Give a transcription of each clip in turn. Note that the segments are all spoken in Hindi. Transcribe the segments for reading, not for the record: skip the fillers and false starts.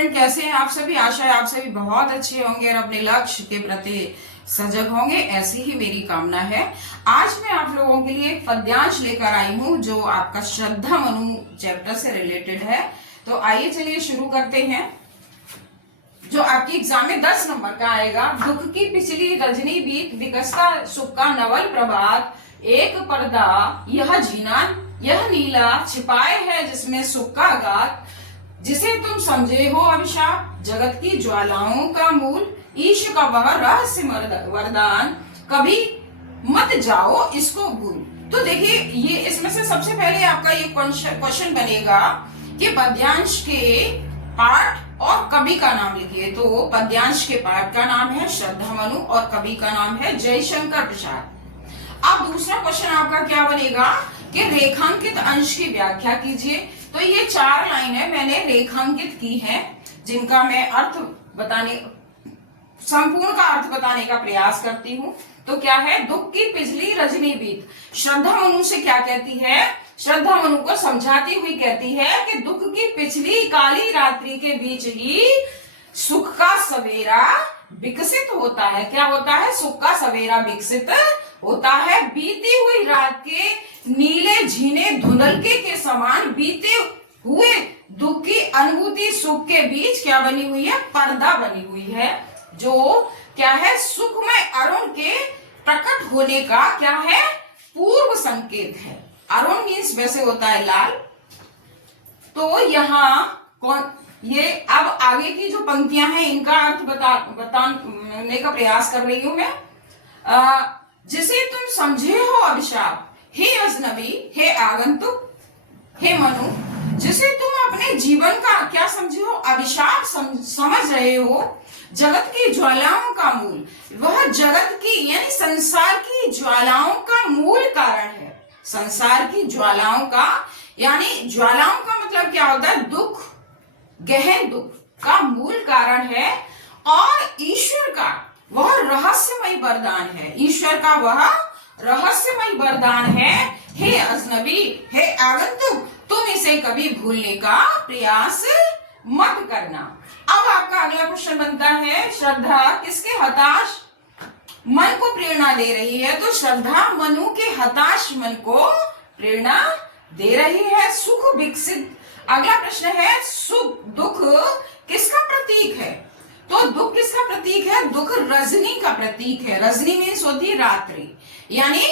स्टूडेंट, कैसे हैं आप सभी? आशा है आप सभी बहुत अच्छे होंगे और अपने लक्ष्य के प्रति सजग होंगे, ऐसी ही मेरी कामना है। आज मैं आप लोगों के लिए एक पद्यांश लेकर आई हूँ जो आपका श्रद्धा मनु चैप्टर से रिलेटेड है। तो आइए चलिए शुरू करते हैं। जो आपकी एग्जाम में 10 नंबर का आएगा। दुख की पिछली रजनी बीत, विकसता सुख का नवल प्रभात, एक पर्दा यह जीना यह नीला, छिपाए है जिसमें सुख का गात, जिसे तुम समझे हो अभिशाप, जगत की ज्वालाओं का मूल, ईश का वह रहस्य वरदान, कभी मत जाओ इसको भूल। तो देखिए, ये इसमें से सबसे पहले आपका ये क्वेश्चन बनेगा कि पद्यांश के पाठ और कवि का नाम लिखिए। तो पद्यांश के पाठ का नाम है श्रद्धा मनु और कवि का नाम है जयशंकर प्रसाद। अब दूसरा क्वेश्चन आपका क्या बनेगा कि रेखांकित अंश की व्याख्या कीजिए। तो ये 4 लाइनें मैंने रेखांकित की हैं, जिनका मैं संपूर्ण का अर्थ बताने का प्रयास करती हूँ। तो क्या है? दुख की पिछली रजनी बीत। श्रद्धा मनु से क्या कहती है? श्रद्धा मनु को समझाती हुई कहती है कि दुख की पिछली काली रात्रि के बीच ही सुख का सवेरा विकसित होता है। क्या होता है? सुख का सवेरा विकसित होता है। बीती हुई रात के नीले झीने धुंधलके के समान बीते हुए दुख की अनुभूति सुख के बीच क्या बनी हुई है? पर्दा बनी हुई है, जो क्या है? सुखमय अरुण के प्रकट होने का क्या है? पूर्व संकेत है। अरुण मीन्स वैसे होता है लाल। तो यहाँ ये अब आगे की जो पंक्तियां हैं इनका अर्थ बताने का प्रयास कर रही हूं मैं। जिसे तुम समझे हो अभिशाप, हे अजनबी, हे आगंतुक, हे मनु, जिसे तुम अपने जीवन का क्या समझे हो? अभिशाप समझ रहे हो, जगत की ज्वालाओं का मूल, वह जगत की यानी संसार की ज्वालाओं का मूल कारण है। संसार की ज्वालाओं का यानी ज्वालाओं का मतलब क्या होता है? दुख, गहन दुख का मूल कारण है। और ईश्वर का वह रहस्यमय वरदान है। ईश्वर का वह रहस्यमय वरदान है। हे अजनबी, हे आगंतुक, तुम इसे कभी भूलने का प्रयास मत करना। अब आपका अगला क्वेश्चन बनता है, श्रद्धा किसके हताश मन को प्रेरणा दे रही है? तो श्रद्धा मनु के हताश मन को प्रेरणा दे रही है। सुख विकसित। अगला प्रश्न है, सुख दुख किसका प्रतीक है? तो दुख किसका प्रतीक है? दुख रजनी का प्रतीक है। रजनी मीन्स होती है रात्रि, यानी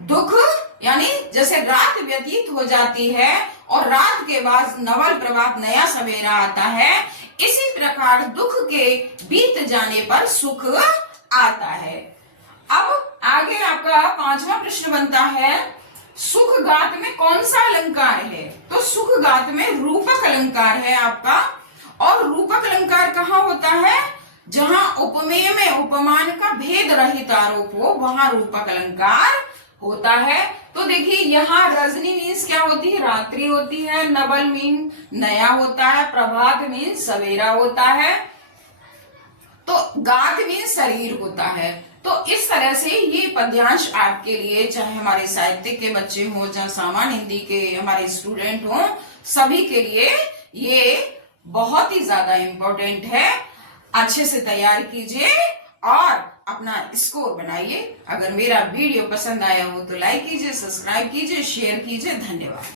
दुख यानी जैसे रात व्यतीत हो जाती है और रात के बाद नवल प्रभात नया सवेरा आता है, इसी प्रकार दुख के बीत जाने पर सुख आता है। अब आगे आपका 5वां प्रश्न बनता है, सुख गात में कौन सा अलंकार है? तो सुख गात में रूपक अलंकार है आपका। और रूपक अलंकार कहाँ होता है? जहां उपमेय में उपमान का भेद रहित आरोप हो, वहां रूपक अलंकार होता है। तो देखिए, यहाँ रजनी मीन्स क्या होती है? रात्रि होती है। नवल मीन नया होता है। प्रभात मीन सवेरा होता है। तो गात मीन शरीर होता है। तो इस तरह से ये पद्यांश आपके लिए, चाहे हमारे साहित्य के बच्चे हों, चाहे सामान्य हिंदी के हमारे स्टूडेंट हों, सभी के लिए ये बहुत ही ज्यादा इम्पोर्टेंट है। अच्छे से तैयार कीजिए और अपना स्कोर बनाइए। अगर मेरा वीडियो पसंद आया हो तो लाइक कीजिए, सब्सक्राइब कीजिए, शेयर कीजिए। धन्यवाद।